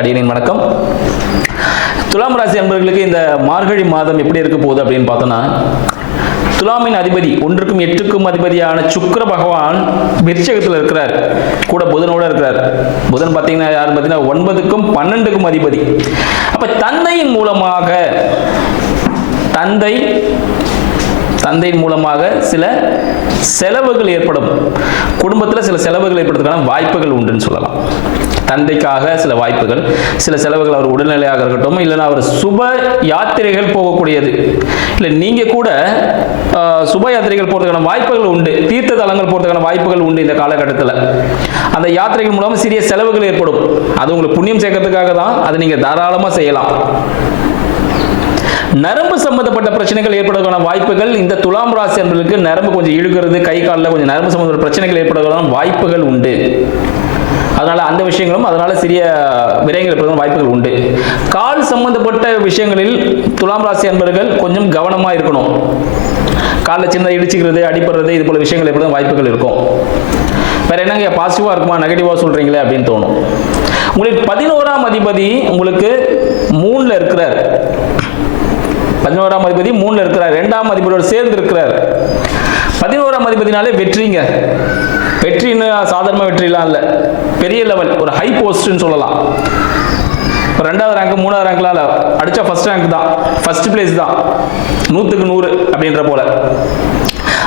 அடியனின் வணக்கம். துலாம் ராசி அன்பர்களுக்கு இந்த மார்கழி மாதம் எப்படி இருக்க போகுது அப்படின்னு பார்த்தோன்னா துலாமின் அதிபதி ஒன்றுக்கும் எட்டுக்கும் அதிபதியான சுக்கிர பகவான் விருச்சகத்தில் இருக்கிறார். கூட புதனோட இருக்கிறார். புதன் பார்த்தீங்கன்னா யார் பார்த்தீங்கன்னா ஒன்பதுக்கும் பன்னெண்டுக்கும் அதிபதி. அப்ப தந்தையின் மூலமாக தந்தை தந்தையின் மூலமாக சில செலவுகள் ஏற்படும். குடும்பத்தில் சில செலவுகள் ஏற்படுறதுக்கான வாய்ப்புகள் உண்டுன்னு சொல்லலாம். தந்தைக்காக சில வாய்ப்புகள் சில செலவுகள் அவர் உடல்நிலையாக இருக்கட்டும் இல்லைன்னா அவர் சுப யாத்திரைகள் போகக்கூடியது. இல்லை நீங்கள் கூட சுப யாத்திரைகள் போகிறதுக்கான வாய்ப்புகள் உண்டு. தீர்த்த தலங்கள் போகிறதுக்கான வாய்ப்புகள் உண்டு இந்த காலகட்டத்தில். அந்த யாத்திரைகள் மூலமாக சிறிய செலவுகள் ஏற்படும். அது உங்களுக்கு புண்ணியம் சேர்க்கறதுக்காக தான் அதை நீங்கள் தாராளமாக செய்யலாம். நரம்பு சம்பந்தப்பட்ட பிரச்சனைகள் ஏற்படுவதற்கான வாய்ப்புகள் இந்த துலாம் ராசி அன்பர்களுக்கு நரம்பு கொஞ்சம் இழுக்கிறது கை காலில் கொஞ்சம் நரம்பு சம்பந்தப்பட்ட பிரச்சனைகள் ஏற்படுவதற்கான வாய்ப்புகள் உண்டு. அதனால் அந்த விஷயங்களும் அதனால் சிறிய விரயங்கள் ஏற்படுவதற்கான வாய்ப்புகள் உண்டு. கால் சம்பந்தப்பட்ட விஷயங்களில் துலாம் ராசி அன்பர்கள் கொஞ்சம் கவனமாக இருக்கணும். காலில் சின்ன இடிச்சுக்கிறது அடிப்படுறது இது போல விஷயங்கள் ஏற்படுவதற்கான வாய்ப்புகள் இருக்கும். வேற என்னங்க பாசிட்டிவாக இருக்குமா நெகட்டிவாக சொல்கிறீங்களே அப்படின்னு தோணும். உங்களுக்கு பதினோராம் அதிபதி உங்களுக்கு மூணில் இருக்கிறார். பதினோராம் அதிபதி மூணுல இருக்கிறார். ரெண்டாம் அதிபதியோடு சேர்ந்து இருக்கிறார். பதினோராம் அதிபதினாலே வெற்றிங்க. வெற்றின்னு சாதாரண வெற்றிலாம் இல்லை. பெரிய லெவல் ஒரு ஹை போஸ்ட்னு சொல்லலாம். இப்போ ரெண்டாவது ரேங்க் மூணாவது ரேங்க்லாம் இல்லை அடிச்சா ஃபர்ஸ்ட் ரேங்க் தான். ஃபர்ஸ்ட் பிளேஸ் தான். நூற்றுக்கு நூறு அப்படின்ற போல.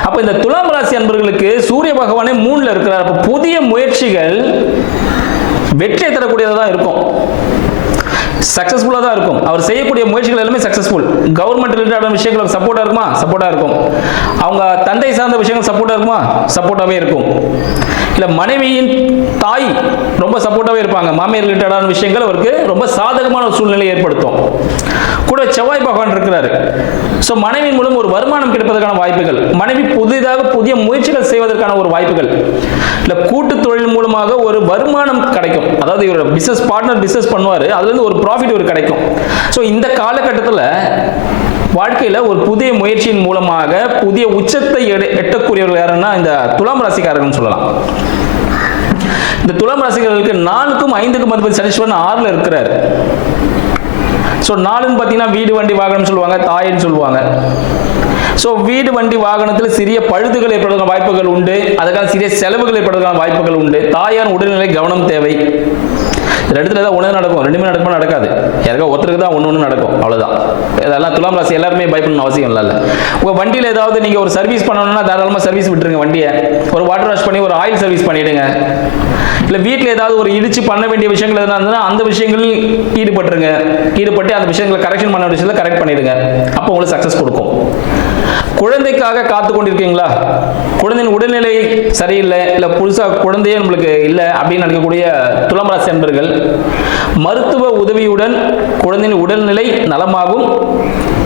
அப்போ இந்த துலாம் ராசி அன்பர்களுக்கு சூரிய பகவானே மூணில் இருக்கிறார். அப்போ புதிய முயற்சிகள் வெற்றியை தரக்கூடியதாக இருக்கும். சக்ஸஸ்ஃபுல்லாக தான் இருக்கும். அவர் செய்யக்கூடிய முயற்சிகள் எல்லாமே சக்ஸஸ்ஃபுல் கவர்மெண்ட் ரிலேட்டடான விஷயங்கள் சப்போர்ட்டாக இருக்குமா? சப்போர்ட்டாக இருக்கும். அவங்க தந்தை சார்ந்த விஷயங்கள் சப்போர்ட்டாக இருக்குமா? சப்போர்ட்டாகவே இருக்கும். இல்லை மனைவியின் தாய் ரொம்ப சப்போர்ட்டாகவே இருப்பாங்க. மாமியார் ரிலேட்டடான விஷயங்கள் அவருக்கு ரொம்ப சாதகமான ஒரு சூழ்நிலை ஏற்படுத்தும். கூட செவ்வாய் பகவான் இருக்கிறாரு. ஸோ மனைவியின் மூலம் ஒரு வருமானம் கிடைப்பதற்கான வாய்ப்புகள். மனைவி புதிதாக புதிய முயற்சிகள் செய்வதற்கான ஒரு வாய்ப்புகள். இல்லை கூட்டு மூலமாக ஒரு வருமானம் கிடைக்கும். அதாவது இவர் பிசினஸ் பார்ட்னர் பிசினஸ் பண்ணுவார் அதுலேருந்து ஒரு ப்ராஃபிட் ஒரு கிடைக்கும். ஸோ இந்த காலகட்டத்தில் வாழ்க்கையில் ஒரு புதிய முயற்சியின் மூலமாக புதிய உச்சத்தை எட்டக்கூடியவர்கள் யாருன்னா இந்த துலாம் ராசிக்காரர்கள்னு சொல்லலாம். இந்த துலாம் ராசிக்காரர்களுக்கு நாலுக்கும் ஐந்துக்கும் அதிபதி சனீஸ்வரன் ஆறில் இருக்கிறார். ஸோ நாலுன்னு பார்த்தீங்கன்னா வீடு வண்டி வாகனம் சொல்லுவாங்க தாயின்னு சொல்லுவாங்க. ஸோ வீடு வண்டி வாகனத்தில் சிறிய பழுதுகள் ஏற்படுவதற்கான வாய்ப்புகள் உண்டு. அதுக்கான சிறிய செலவுகள் ஏற்படுவதற்கான வாய்ப்புகள் உண்டு. தாயார் உடல்நிலை கவனம் தேவை. இந்த இடத்துல ஏதாவது ஒன்று நடக்கும். ரெண்டுமே நடக்குமா? நடக்காது. யாருக்கா ஒருத்தருக்கு தான் ஒன்று ஒன்று நடக்கும். அவ்வளோதான் இதெல்லாம் துலாம் ராசி எல்லாருமே பயப்படணும் அவசியம் இல்லை உங்கள் வண்டியில் ஏதாவது நீங்கள் ஒரு சர்வீஸ் பண்ணணும்னா தாராளமாக சர்வீஸ் விட்டுருங்க வண்டியை. ஒரு வாட்டர் வாஷ் பண்ணி ஒரு ஆயில் சர்வீஸ் பண்ணிவிடுங்க இல்லை வீட்டில் ஏதாவது ஒரு இடிச்சு பண்ண வேண்டிய விஷயங்கள் எதனா இருந்ததுன்னா அந்த விஷயங்களில் ஈடுபட்டுருங்க. ஈடுபட்டு அந்த விஷயங்களை கரெக்ஷன் பண்ண விஷயத்தில் கரெக்ட் பண்ணிடுங்க. அப்போ உங்களுக்கு சக்ஸஸ் கொடுக்கும். குழந்தைக்காக காத்து கொண்டிருக்கீங்களா குழந்தையின் உடல்நிலை சரியில்லை இல்லை புதுசாக குழந்தையே நம்மளுக்கு இல்லை அப்படின்னு நினைக்கக்கூடிய துலாம் ராசி அன்பர்கள் மருத்துவ உதவியுடன் குழந்தையின் உடல்நிலை நலமாகும்.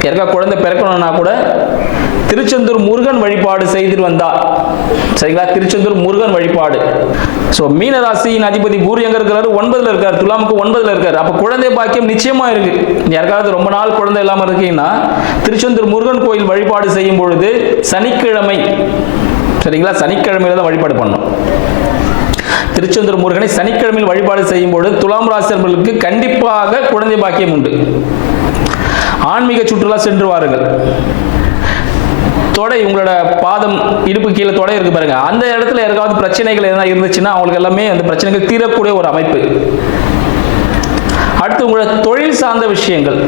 யாருக்கா குழந்தை பிறக்கணும்னா கூட திருச்செந்தூர் முருகன் வழிபாடு செய்துட்டு வந்தா. சரிங்களா? திருச்செந்தூர் முருகன் வழிபாடு. ஸோ மீனராசியின் அதிபதி குரு எங்க இருக்கிறாரு? ஒன்பதுல இருக்கார் துலாமுக்கு ஒன்பதுல இருக்காரு. அப்ப குழந்தை பாக்கியம் நிச்சயமா இருக்கு. யாருக்காவது ரொம்ப நாள் குழந்தை இல்லாம இருக்கீங்கன்னா திருச்செந்தூர் முருகன் கோயில் வழிபாடு செய்யும் பொழுது சனிக்கிழமை சரிங்களா? சனிக்கிழமையில தான் வழிபாடு பண்ணணும். திருச்செந்தூர் முருகனை சனிக்கிழமையில் வழிபாடு செய்யும் பொழுது துலாம் ராசியர்களுக்கு கண்டிப்பாக குழந்தை பாக்கியம் உண்டு. ஆன்மீக சுற்றுலா சென்று வாருங்கள். தொடை உங்களோட பாதம் இடுப்பு கீழே தொடை இருக்கு பாருங்க. அந்த இடத்துல யாருக்காவது பிரச்சனைகள் எதனா இருந்துச்சுன்னா அவங்களுக்கு எல்லாமே அந்த பிரச்சனைகள் தீரக்கூடிய ஒரு அமைப்பு. அடுத்து உங்களோட தொழில் சார்ந்த விஷயங்கள்.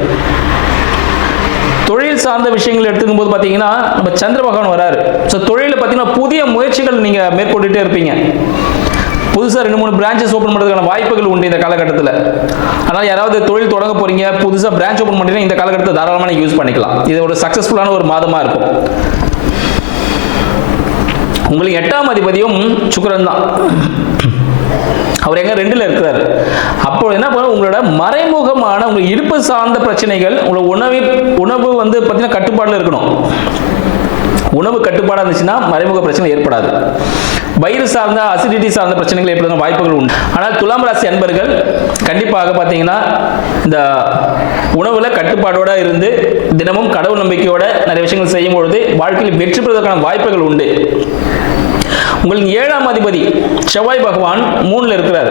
தொழில் சார்ந்த விஷயங்கள் எடுத்துக்கும் போது பார்த்தீங்கன்னா நம்ம சந்திர பகவான் வராரு. ஸோ தொழிலில் பார்த்தீங்கன்னா புதிய முயற்சிகள் நீங்கள் மேற்கொண்டுட்டே இருப்பீங்க. புதுசாக ரெண்டு மூணு பிரான்ச்சஸ் ஓப்பன் பண்ணுறதுக்கான வாய்ப்புகள் உண்டு இந்த காலகட்டத்தில். அதனால் யாராவது தொழில் தொடங்க போகிறீங்க புதுசாக பிரான்ச் ஓப்பன் பண்ணிட்டீங்கன்னா இந்த காலகட்டத்தை தாராளமாக நீங்கள் யூஸ் பண்ணிக்கலாம். இது ஒரு சக்ஸஸ்ஃபுல்லான ஒரு மாதமாக இருக்கும். உங்களுக்கு எட்டாம் அதிபதியும் சுக்கரன் தான். அவர் எங்க ரெண்டுல இருக்கிறார். அப்போ என்ன பண்ணும் உங்களோட மறைமுகமான உங்க இடுப்பு சார்ந்த பிரச்சனைகள் உங்களோட உணவு உணவு வந்து பார்த்தீங்கன்னா கட்டுப்பாடுல இருக்கணும். உணவு கட்டுப்பாடாக இருந்துச்சுன்னா மறைமுக பிரச்சனை ஏற்படாது. வயிறு சார்ந்த அசிடிட்டி சார்ந்த பிரச்சனைகள் ஏற்படுற வாய்ப்புகள் உண்டு. ஆனால் துலாம் ராசி அன்பர்கள் கண்டிப்பாக பார்த்தீங்கன்னா இந்த உணவுல கட்டுப்பாடோட இருந்து தினமும் கடவுள் நம்பிக்கையோட நிறைய விஷயங்கள் செய்யும் பொழுது வாழ்க்கையில் வெற்றி பெறுவதற்கான வாய்ப்புகள் உண்டு. உங்களுக்கு ஏழாம் அதிபதி செவ்வாய் பகவான் மூணில் இருக்கிறார்.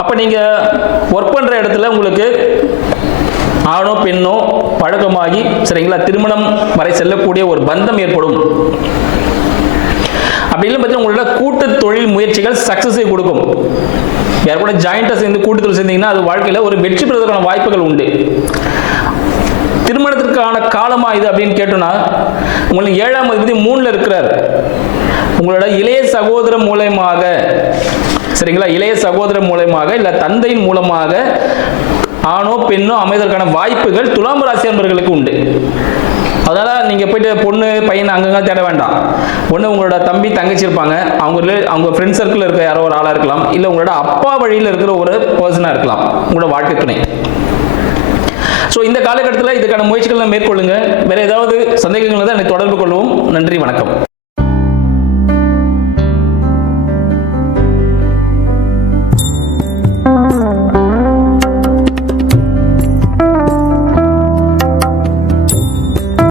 அப்போ நீங்கள் ஒர்க் பண்ணுற இடத்துல உங்களுக்கு ஆணோ பெண்ணோ பழக்கமாகி சரிங்களா திருமணம் வரை செல்லக்கூடிய ஒரு பந்தம் ஏற்படும். அப்படி இல்லை பார்த்தீங்கன்னா உங்களோட கூட்டு தொழில் முயற்சிகள் சக்ஸஸை கொடுக்கும். யார் கூட ஜாயிண்டாக சேர்ந்து கூட்டு தொழில் சேர்ந்தீங்கன்னா அது வாழ்க்கையில் ஒரு வெற்றி பெறுவதற்கான வாய்ப்புகள் உண்டு. திருமணத்திற்கான காலமா இது அப்படின்னு கேட்டோம்னா உங்களுக்கு ஏழாம் அதிபதி மூணில் இருக்கிறார். உங்களோட இளைய சகோதரர் மூலயமாக சரிங்களா? இளைய சகோதரர் மூலயமாக இல்லை தந்தையின் மூலமாக ஆணோ பெண்ணோ அமைவதற்கான வாய்ப்புகள் துலாம் ராசி அன்பர்களுக்கு உண்டு. அதனால நீங்க போயிட்டு பொண்ணு பையன் அங்கங்க தேட வேண்டாம். ஒன்று உங்களோட தம்பி தங்கச்சி இருப்பாங்க. அவங்க அவங்க ஃப்ரெண்ட் சர்க்கிள் இருக்க யாரோ ஒரு ஆளா இருக்கலாம். இல்லை உங்களோட அப்பா வழியில் இருக்கிற ஒரு பர்சனாக இருக்கலாம். உங்களோட வாழ்க்கை துணை. ஸோ இந்த காலகட்டத்தில் இதுக்கான முயற்சிகளை மேற்கொள்ளுங்க. வேற ஏதாவது சந்தேகங்கள் இருந்தால் என்னை தொடர்பு கொள்ளவும். நன்றி வணக்கம்.